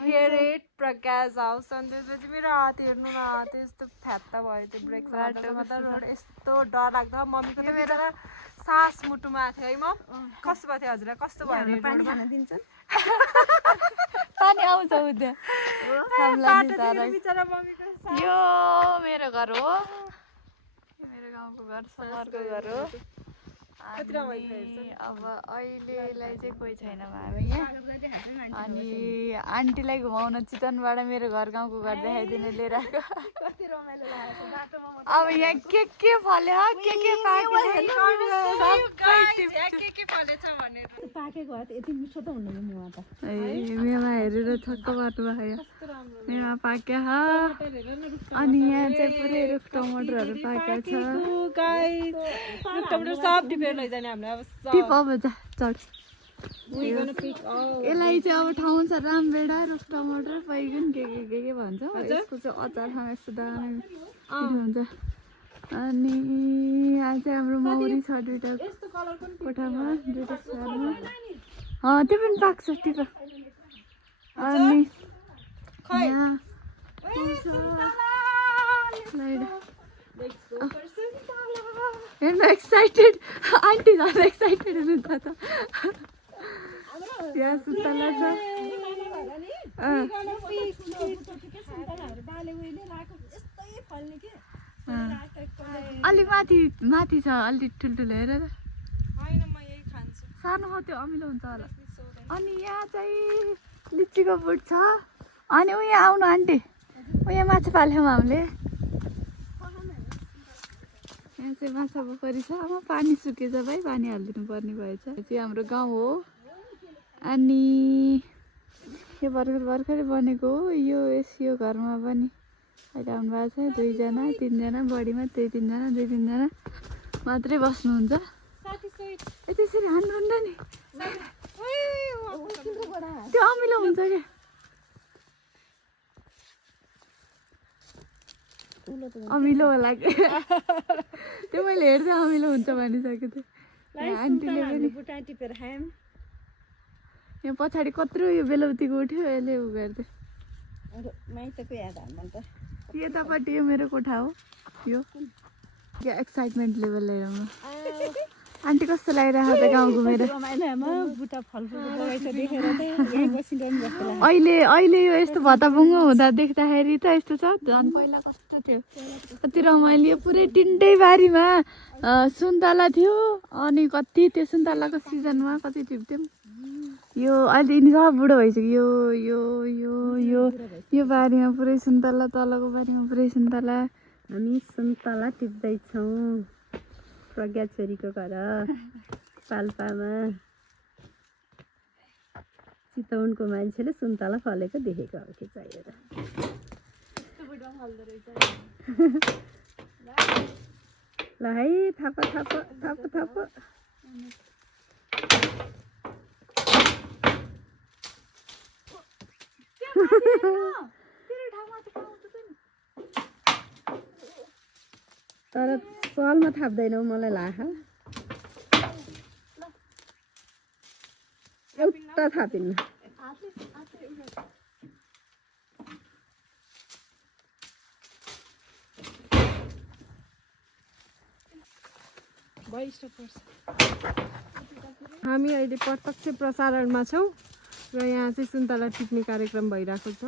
hear it Prakash house अनि त्यसपछि मेरो हात हेर्नु न हात यस्तो फ्यात्ता भयो त्यो ब्रेक बाटोमा त रोड यस्तो डर लाग्दा मम्मीको त बेचारा सास मुटुमा थियो है म कस्तो भयो थियो हजुरलाई कस्तो भयो पानी खान दिन्छन् पानी आउँछ उता बिचारा मम्मीको यो मेरो घर हो मेरो गाउँको घर समरको घर हो अब अहिलेलाई चाहिँ कोही छैन हामी यहाँ अनि आन्टीलाई घुमाउन चितवनबाट मेरो घर गाउँको घर देखाइदिने लिएर आएको अब यहाँ के फल्यो के पाकेको यति मिठो त हुँदैन मेवा त मेवा हेरेर छक्क पार्नु भयो मेवा पाक्यो अनि यहाँ चाहिँ पुरै रुख टमाटरहरू पाकेको छ टिप अब चढ यसलाई चाहिँ अब ठाउँ छ रामभेडा रुख टमाटर बैगुन के भन्छ यसको चाहिँ अचार खान यस्तो दामी हुन्छ अनि यहाँ चाहिँ हाम्रो मौरी छ दुइटा कोठामा दुइटा स्याहारमा त्यो पनि पाक्छ टिप अनि यहाँ हेर्नु एक्साइटेड आन्टी झन् एक्साइटेड हुनुहुन्छ त यहाँ सुन्तला छ अलिक माथि छ अलिक ठुल्ठुलो हेर त सानो हो त्यो अमिलो हुन्छ होला अनि यहाँ चाहिँ लिचीको बोट छ अनि उहाँ आउनु आन्टी उहाँ माछा पाल्यौँ हामीले यहाँ चाहिँ माछा पोखरी छ अब पानी सुकेछ भाइ पानी हालिदिनु पर्ने भएछ यो चाहिँ हाम्रो गाउँ हो अनि यो भर्खरै बनेको हो यो घरमा पनि अहिले आउनु भएको छ दुईजना तिनजना बढीमा त्यही तिनजना दुई तिनजना मात्रै बस्नुहुन्छ त्यसरी हान्नुहुन्न नि त्यो अमिलो हुन्छ क्या अमिलो होला त्यो मैले हेर्दै अमिलो हुन्छ भनिसकेको थिएँ आन्टीले पनि यहाँ पछाडि कत्रो यो बेलौतीको उठ्यो यसले उ गर्दै यतापट्टि यो मेरो कोठा हो यो एक्साइटमेन्ट लेभल लिएर म आन्टी कस्तो लागिरहेको त गाउँ घुमेर अहिले यो यस्तो भत्ताभुङ्गो हुँदा देख्दाखेरि त यस्तो छ झन् पहिला कस्तो थियो कति रमाइलो पुरै तिनटै बारीमा सुन्तला थियो अनि कति त्यो सुन्तलाको सिजनमा कति टिप्थ्यौँ यो अहिले यिनी सब बुढो भइसक्यो यो बारीमा पुरै सुन्तला तलको बारीमा पुरै सुन्तला हामी सुन्तला टिप्दैछौँ प्रज्ञा छोरीको घर पाल्पामा चितवनको मान्छेले सुन्तला फलेको देखेको हो कि चाहिएर ल है थाप तर सलमा थाप्दैनौ मलाई लाखा एउटा थापिन्न हामी अहिले प्रत्यक्ष प्रसारणमा छौँ र यहाँ चाहिँ सुन्तला टिप्ने कार्यक्रम भइरहेको छ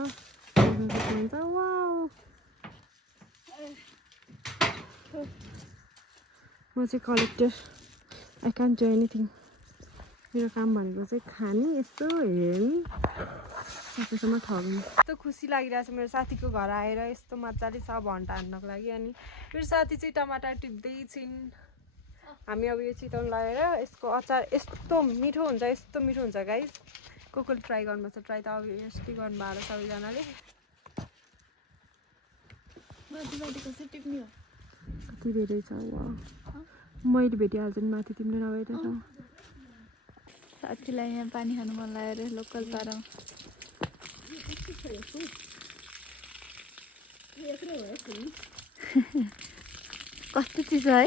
म चाहिँ collector I can't do anything मेरो काम भनेको चाहिँ खाने यसो हेर्ने सकेसम्म ठग्ने यस्तो खुसी लागिरहेछ मेरो साथीको घर आएर यस्तो मजाले सब भन्टा हान्नको लागि अनि मेरो साथी चाहिँ टमाटर टिप्दै छिन् हामी अब यो चितवन लगाएर यसको अचार यस्तो मिठो हुन्छ गाइस कोले ट्राई गर्नुपर्छ ट्राई त अभियसली गर्नुभएको सबैजनाले कति धेरै छ मैले भेटिहाल्छु नि माथि तिमीले नभएर साथीलाई यहाँ पानी खानु मन लाग्यो अरे लोकल पारामा कस्तो चिसो है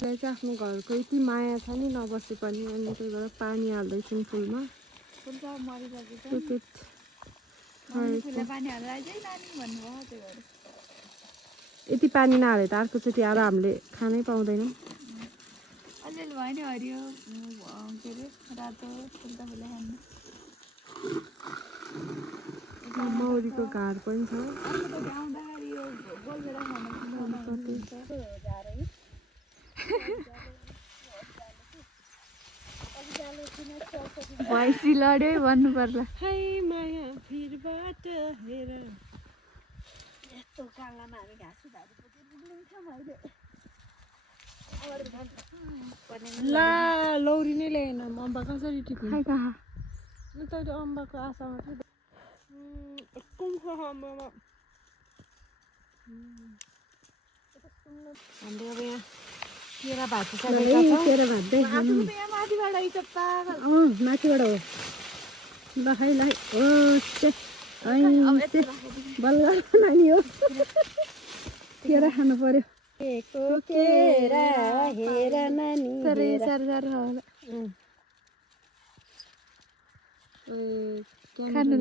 यसलाई चाहिँ आफ्नो घरको यति माया छ नि नबसे पनि अनि त्यही भएर पानी हाल्दैछौँ फुलमा फुल त मरिसकेछ विकेट फुललाई पानी हालेर आइज नानी भन्नुभयो त्यही भएर यति पानी नहाले त अर्कोचोटि आएर हामीले खानै पाउँदैनौँ अलिअलि भयो नि हरियो के अरे रातो फुल त फुल खानु मौरीको घार पनि छ आउँदाखेरि यो बोल्दै खानु भैँसी लड्यो भन्नु पर्ला है माया भिरबाट हेर यस्तो काङ्गामा हामी घाँस ला लौरी नै ल्याएन अम्बा कसरी टिप्नु खै कहाँ तैँले अम्बाको आशामा थियो कुन अम्बामा हाम्रो अब यहाँ केरा भाँचिसकेका छौँ केरा भाँच्दै खानु यहाँ माथिबाट इज्जत पागल माथिबाट हो ल है ल ओ बल्ल नानी हो केरा खानु पर्यो केरा हेर नानी तर यो साह्रो साह्रो होला खानु ल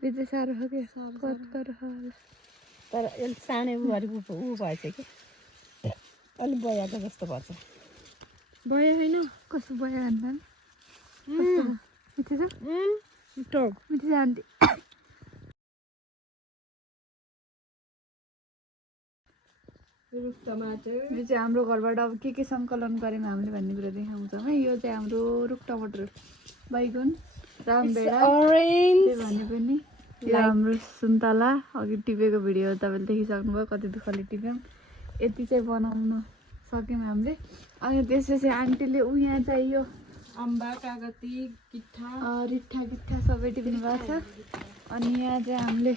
बिजै साह्रो हो कि कटकर होला तर यसले सानै उभरि ऊ भएछ कि अलिक बयाएको जस्तो भएछ भयो होइन कस्तो भयो भन्दा मिठो छ मिठो मिठो छ आन्टी रुख टमाटर यो चाहिँ हाम्रो घरबाट अब के सङ्कलन गऱ्यौँ हामीले भन्ने कुरा देखाउँछौँ है यो चाहिँ हाम्रो रुख टमाटर बैगुन रामभेडा orange त्यो भने पनि यो हाम्रो सुन्तला अघि टिपेको भिडियो तपाईँले देखिसक्नुभयो कति दुःखले टिप्यौँ यति चाहिँ बनाउन सक्यौँ हामीले अनि त्यसपछि आन्टीले यहाँ चाहिँ यो अम्बा कागती किट्ठा रिट्ठा गिट्ठा सबै टिप्नु भएको छ अनि यहाँ चाहिँ हामीले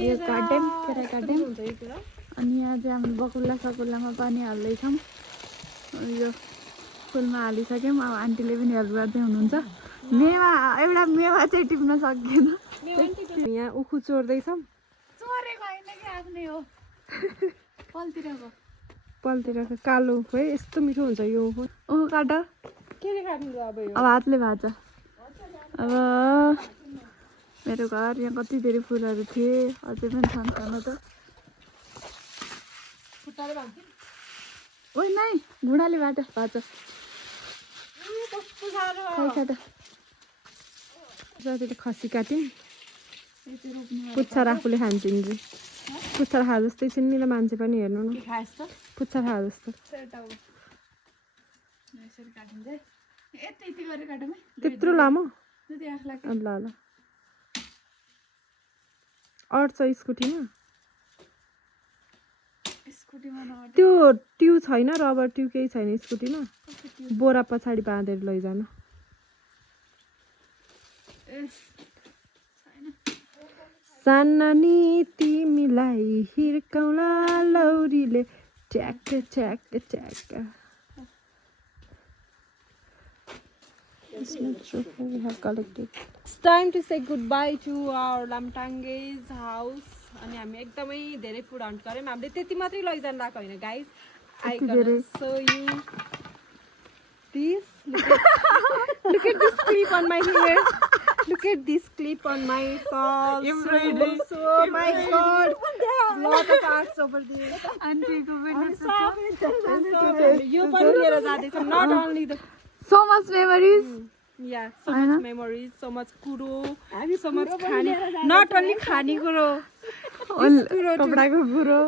यो काट्यौँ केरा काट्यौँ अनि यहाँ चाहिँ हामीले बकुल्ला सकुल्लामा पानी हाल्दैछौँ यो फुलमा हालिसक्यौँ अब आन्टीले पनि हेल्प गर्दै हुनुहुन्छ मेवा एउटा मेवा चाहिँ टिप्न सकिएन यहाँ उखु चोर्दैछौँ चोरेको होइन कि आफ्नै हो पलतिरको पलतिरको कालो उखु है यस्तो मिठो हुन्छ यो उखु काट के काट्नु अब यो अब हातले भाँच अब मेरो घर यहाँ कति धेरै फुलहरू थिए अझै पनि छन् छन त ओइ नाइ घुँडाले भाँच कस्तो साह्रो खै खाँदा जतिले खसी काट्यौँ पुच्छर आफूले खान्छन् रे पुच्छर खा जस्तै छिन् नि त मान्छे पनि हेर्नु न पुच्छर खा जस्तो त्यत्रो लामो ल ल अट्छ स्कुटीमा त्यो ट्यु छैन रबर ट्यु केही छैन स्कुटीमा बोरा पछाडि बाँधेर लैजान सानानी तिमीलाई हिर्काउला लौरीले ट्याक ट्याक ट्याक It's not true. We have collected. It's time to say goodbye to our Lamtange's house. अनि हामी एकदमै धेरै फुड हन्ट गऱ्यौँ हामीले त्यति मात्रै लैजान लगाएको होइन guys I gun so you this look at this clip on my hair look at this clip on my soul so my god lot of arts over there आन्टीको पनि यो पनि लिएर जाँदैछौँ not only the so much memories yeah so much memories so much kuro so much khane not only khane kuro कपडाको कुरो